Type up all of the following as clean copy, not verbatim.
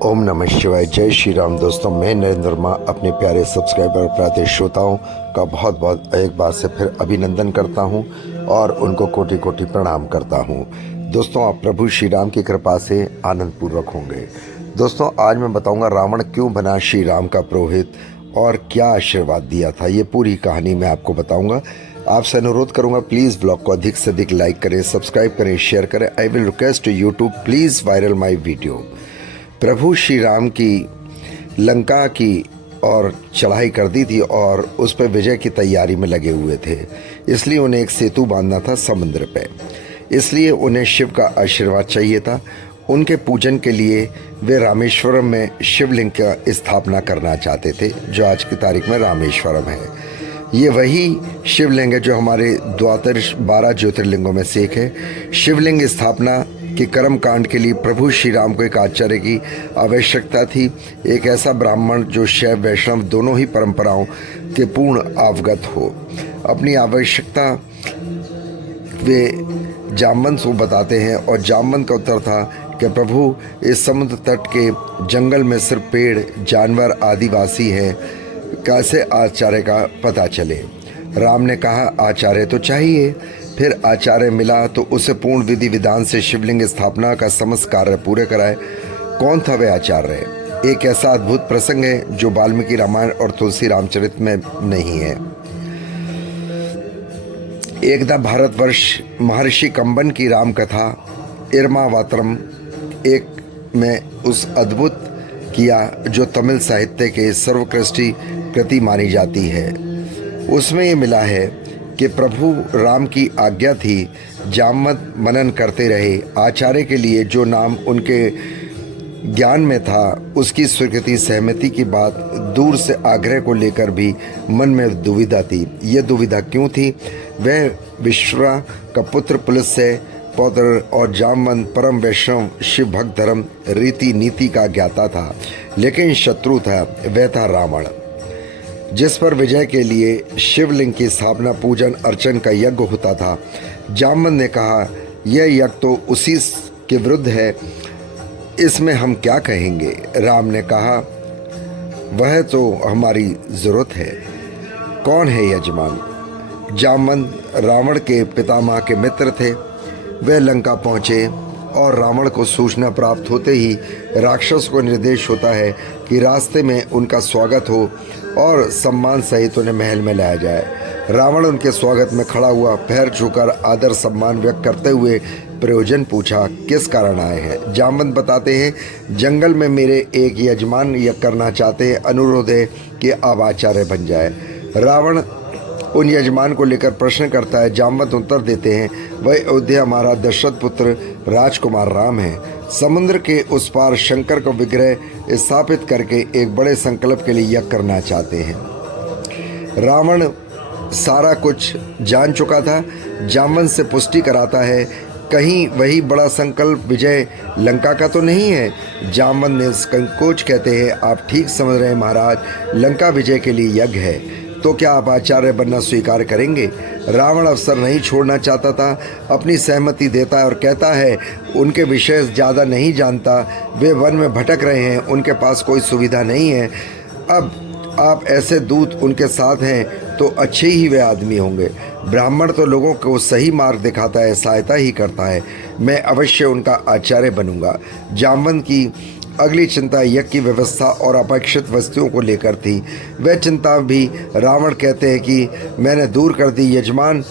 ओम नमः शिवाय। जय श्री राम। दोस्तों, मैं नरेंद्र वर्मा अपने प्यारे सब्सक्राइबर और प्यारे श्रोताओं का बहुत बहुत एक बार से फिर अभिनंदन करता हूं और उनको कोटि कोटि प्रणाम करता हूं। दोस्तों, आप प्रभु श्री राम की कृपा से आनंद पूर्वक होंगे। दोस्तों, आज मैं बताऊंगा रावण क्यों बना श्री राम का पुरोहित और क्या आशीर्वाद दिया था। ये पूरी कहानी मैं आपको बताऊंगा। आपसे अनुरोध करूंगा, प्लीज़ ब्लॉग को अधिक से अधिक लाइक करें, सब्सक्राइब करें, शेयर करें। I will request to YouTube, please viral my video. प्रभु श्री राम की लंका की और चढ़ाई कर दी थी और उस पर विजय की तैयारी में लगे हुए थे। इसलिए उन्हें एक सेतु बांधना था समुद्र पे। इसलिए उन्हें शिव का आशीर्वाद चाहिए था। उनके पूजन के लिए वे रामेश्वरम में शिवलिंग का स्थापना करना चाहते थे, जो आज की तारीख में रामेश्वरम है। ये वही शिवलिंग है जो हमारे द्वादश 12 ज्योतिर्लिंगों में से एक है। शिवलिंग स्थापना के कर्म कांड के लिए प्रभु श्री राम को एक आचार्य की आवश्यकता थी। एक ऐसा ब्राह्मण जो शैव वैष्णव दोनों ही परंपराओं के पूर्ण अवगत हो। अपनी आवश्यकता वे जामवंत को बताते हैं और जामवंत का उत्तर था कि प्रभु, इस समुद्र तट के जंगल में सिर्फ पेड़, जानवर, आदिवासी हैं, कैसे आचार्य का पता चले। राम ने कहा, आचार्य तो चाहिए। फिर आचार्य मिला तो उसे पूर्ण विधि विधान से शिवलिंग स्थापना का समस्त कार्य पूरे कराए। कौन था वह आचार्य? एक ऐसा अद्भुत प्रसंग है जो वाल्मीकि रामायण और तुलसी रामचरित में नहीं है। एकदा भारतवर्ष महर्षि कंबन की राम कथा इरमावतरम एक में उस अद्भुत किया जो तमिल साहित्य के सर्वोत्कृष्ट कृति मानी जाती है। उसमें ये मिला है कि प्रभु राम की आज्ञा थी, जामवंत मनन करते रहे। आचार्य के लिए जो नाम उनके ज्ञान में था उसकी स्वीकृति सहमति की बात दूर से आग्रह को लेकर भी मन में दुविधा थी। यह दुविधा क्यों थी? वह विश्वा का पुत्र पुलस्त्य पौत्र और जामवंत परम वैष्णव शिव भक्त धर्म रीति नीति का ज्ञाता था, लेकिन शत्रु था। वह था रावण, जिस पर विजय के लिए शिवलिंग की स्थापना, पूजन अर्चन का यज्ञ होता था। जामवंत ने कहा, यह यज्ञ तो उसी के विरुद्ध है, इसमें हम क्या कहेंगे? राम ने कहा, वह तो हमारी जरूरत है। कौन है यजमान? जामवंत रावण के पितामह के मित्र थे। वे लंका पहुँचे और रावण को सूचना प्राप्त होते ही राक्षस को निर्देश होता है कि रास्ते में उनका स्वागत हो और सम्मान सहित उन्हें महल में लाया जाए। रावण उनके स्वागत में खड़ा हुआ, पैर छूकर आदर सम्मान व्यक्त करते हुए प्रयोजन पूछा, किस कारण आए हैं? जामवंत बताते हैं, जंगल में मेरे एक यजमान यज्ञ करना चाहते हैं, अनुरोध है कि आप आचार्य बन जाए। रावण उन यजमान को लेकर प्रश्न करता है। जामवंत उत्तर देते हैं, वह अयोध्या हमारा दशरथ पुत्र राजकुमार राम है। समुद्र के उस पार शंकर को विग्रह स्थापित करके एक बड़े संकल्प के लिए यज्ञ करना चाहते हैं। रावण सारा कुछ जान चुका था। जामवंत से पुष्टि कराता है, कहीं वही बड़ा संकल्प विजय लंका का तो नहीं है? जामवंत ने संकोच कहते हैं, आप ठीक समझ रहे हैं महाराज, लंका विजय के लिए यज्ञ है। तो क्या आप आचार्य बनना स्वीकार करेंगे? रावण अवसर नहीं छोड़ना चाहता था, अपनी सहमति देता है और कहता है, उनके विषय ज़्यादा नहीं जानता, वे वन में भटक रहे हैं, उनके पास कोई सुविधा नहीं है। अब आप ऐसे दूत उनके साथ हैं तो अच्छे ही वे आदमी होंगे। ब्राह्मण तो लोगों को सही मार्ग दिखाता है, सहायता ही करता है। मैं अवश्य उनका आचार्य बनूंगा। जामवंत की अगली चिंता यज्ञ की व्यवस्था और अपेक्षित वस्तुओं को लेकर थी। वह चिंता भी रावण कहते हैं कि मैंने दूर कर दी। यजमान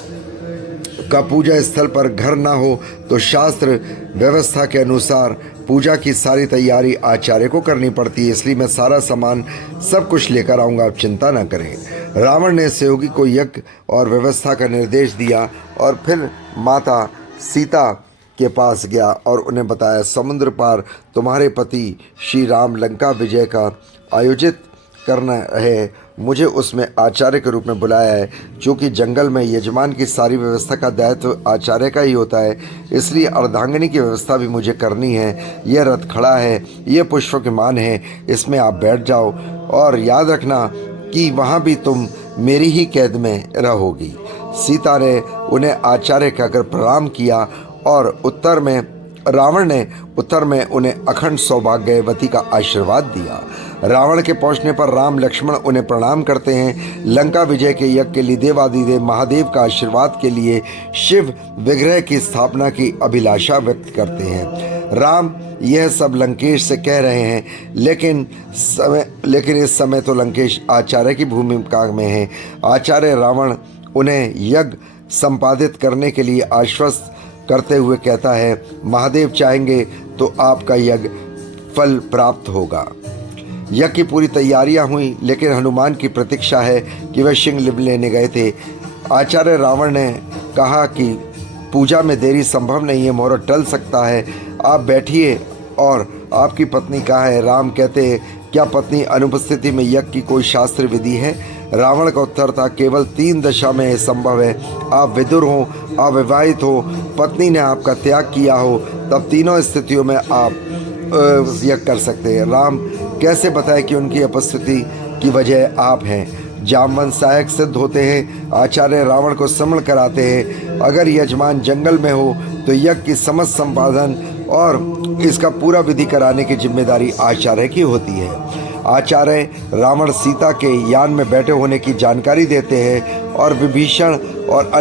का पूजा स्थल पर घर ना हो तो शास्त्र व्यवस्था के अनुसार पूजा की सारी तैयारी आचार्य को करनी पड़ती है, इसलिए मैं सारा सामान सब कुछ लेकर आऊँगा, आप चिंता ना करें। रावण ने सहयोगी को यज्ञ और व्यवस्था का निर्देश दिया और फिर माता सीता के पास गया और उन्हें बताया, समुद्र पार तुम्हारे पति श्री राम लंका विजय का आयोजित करना है। मुझे उसमें आचार्य के रूप में बुलाया है। चूँकि जंगल में यजमान की सारी व्यवस्था का दायित्व आचार्य का ही होता है, इसलिए अर्धांगिनी की व्यवस्था भी मुझे करनी है। यह रथ खड़ा है, यह पुष्पों के मान है, इसमें आप बैठ जाओ और याद रखना कि वहाँ भी तुम मेरी ही कैद में रहोगी। सीता ने उन्हें आचार्य कहकर प्रणाम किया और उत्तर में रावण ने उत्तर में उन्हें अखंड सौभाग्यवती का आशीर्वाद दिया। रावण के पहुंचने पर राम लक्ष्मण उन्हें प्रणाम करते हैं। लंका विजय के यज्ञ के लिए देवादिदेव महादेव का आशीर्वाद के लिए शिव विग्रह की स्थापना की अभिलाषा व्यक्त करते हैं। राम यह सब लंकेश से कह रहे हैं, लेकिन इस समय तो लंकेश आचार्य की भूमिका में है। आचार्य रावण उन्हें यज्ञ संपादित करने के लिए आश्वस्त करते हुए कहता है, महादेव चाहेंगे तो आपका यज्ञ फल प्राप्त होगा। यज्ञ की पूरी तैयारियां हुई, लेकिन हनुमान की प्रतीक्षा है कि वह सिंह लेने गए थे। आचार्य रावण ने कहा कि पूजा में देरी संभव नहीं है, मुहूर्त टल सकता है, आप बैठिए। और आपकी पत्नी कहाँ है? राम कहते हैं, क्या पत्नी अनुपस्थिति में यज्ञ की कोई शास्त्र विधि है? रावण का उत्तर था, केवल 3 दशा में यह संभव है। आप विदुर हो, अविवाहित हो, पत्नी ने आपका त्याग किया हो, तब तीनों स्थितियों में आप यज्ञ कर सकते हैं। राम कैसे बताए कि उनकी उपस्थिति की वजह आप हैं? जामवंत सहायक सिद्ध होते हैं। आचार्य रावण को स्मरण कराते हैं, अगर यजमान जंगल में हो तो यज्ञ की समस्त संपादन और इसका पूरा विधि कराने की जिम्मेदारी आचार्य की होती है। आचार्य रावण सीता के यान में बैठे होने की जानकारी देते हैं और विभीषण और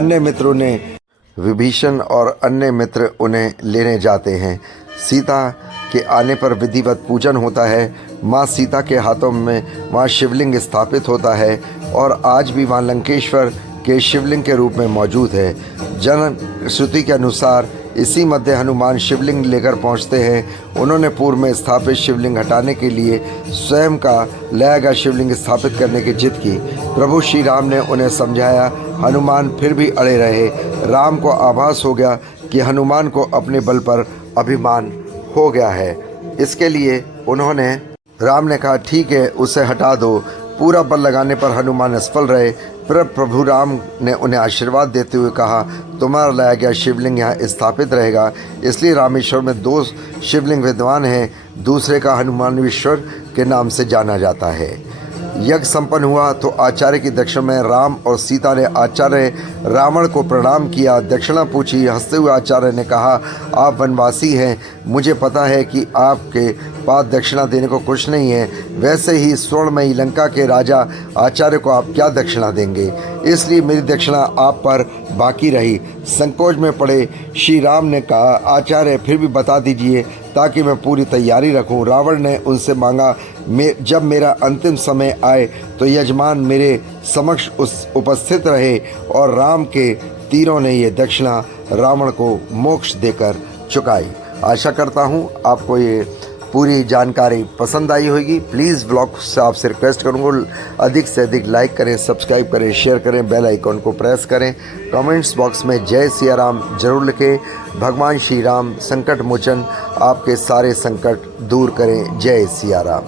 अन्य मित्र उन्हें लेने जाते हैं। सीता के आने पर विधिवत पूजन होता है। माँ सीता के हाथों में वहाँ शिवलिंग स्थापित होता है और आज भी वहाँ लंकेश्वर के शिवलिंग के रूप में मौजूद है। जन श्रुति के अनुसार इसी मध्य हनुमान शिवलिंग लेकर पहुँचते हैं। उन्होंने पूर्व में स्थापित शिवलिंग हटाने के लिए स्वयं का लयगा शिवलिंग स्थापित करने की जिद की। प्रभु श्री राम ने उन्हें समझाया, हनुमान फिर भी अड़े रहे। राम को आभास हो गया कि हनुमान को अपने बल पर अभिमान हो गया है। इसके लिए राम ने कहा, ठीक है, उसे हटा दो। पूरा बल लगाने पर हनुमान असफल रहे। फिर प्रभु राम ने उन्हें आशीर्वाद देते हुए कहा, तुम्हारा लाया गया शिवलिंग यहाँ स्थापित रहेगा। इसलिए रामेश्वर में 2 शिवलिंग विद्वान हैं। दूसरे का हनुमानेश्वर के नाम से जाना जाता है। यज्ञ संपन्न हुआ तो आचार्य की दक्षिणा में राम और सीता ने आचार्य रावण को प्रणाम किया, दक्षिणा पूछी। हंसते हुए आचार्य ने कहा, आप वनवासी हैं, मुझे पता है कि आपके पास दक्षिणा देने को कुछ नहीं है। वैसे ही स्वर्णमयी लंका के राजा आचार्य को आप क्या दक्षिणा देंगे? इसलिए मेरी दक्षिणा आप पर बाकी रही। संकोच में पड़े श्री राम ने कहा, आचार्य फिर भी बता दीजिए ताकि मैं पूरी तैयारी रखूं। रावण ने उनसे मांगा, जब मेरा अंतिम समय आए तो यजमान मेरे समक्ष उपस्थित रहे। और राम के तीरों ने ये दक्षिणा रावण को मोक्ष देकर चुकाई। आशा करता हूँ आपको ये पूरी जानकारी पसंद आई होगी। प्लीज़ ब्लॉग से आपसे रिक्वेस्ट करूँगा, अधिक से अधिक लाइक करें, सब्सक्राइब करें, शेयर करें, बेल आइकॉन को प्रेस करें। कमेंट्स बॉक्स में जय सिया राम जरूर लिखें। भगवान श्री राम संकट मोचन आपके सारे संकट दूर करें। जय सिया राम।